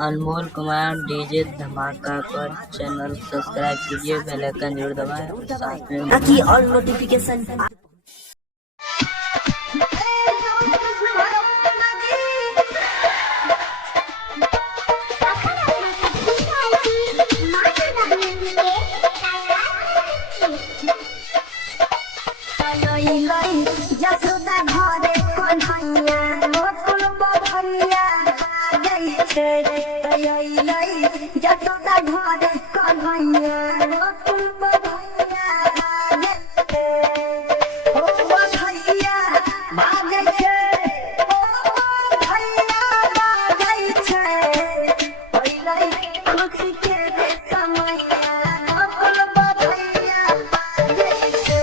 अनमोल Kumar DJ धमाका पर channel subscribe कीजिए, बेल आइकन जरूर दबाएं और साथ में ताकि और नोटिफिकेशन जसोदा घरे कन्हैया गोकुल बधैया गई छे जसोदा घरे कन्हैया गोकुल बधैया गई छे ओ बधैया बाजै छे ओ बधैया बाजै छे ओइलै खुशी के समैया गोकुल बधैया बाजै छे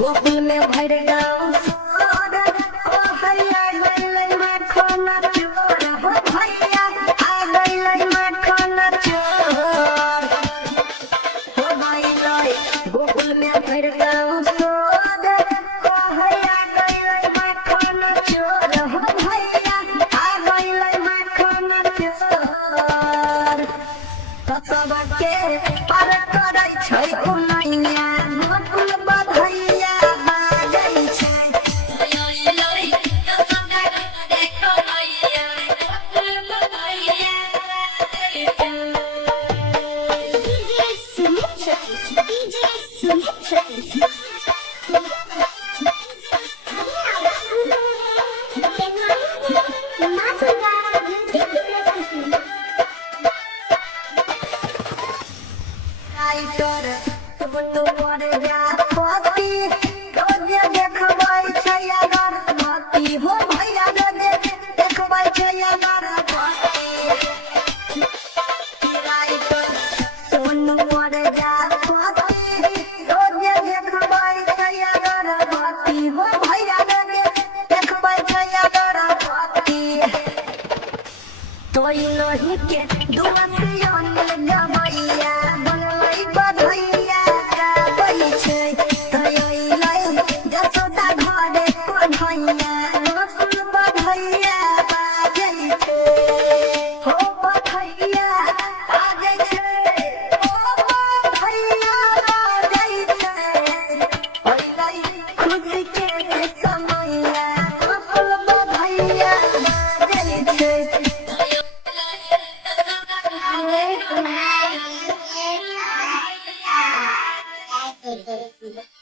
गोकुल में भर गाँव भैया गैलै माखन चोर हो भैया आ गैलै माखन चोर हो गैलै गोकुल में भर गाँव भैया गैलै माखन चोर हो भैया आ गैलै माखन चोर सबके पार करै छै उनैया गोकुल बधैया बाजै छै के दुआ से गवैया बनलै बधैया गाबै छै जसोदा घरे कन्हैया गोकुल बधैया बाजै छै हो बधैया बाजै छै ओ बधैया बाजै छै ओइलै खुशी के समैया गोकुल बधैया बाजै छै Thank you.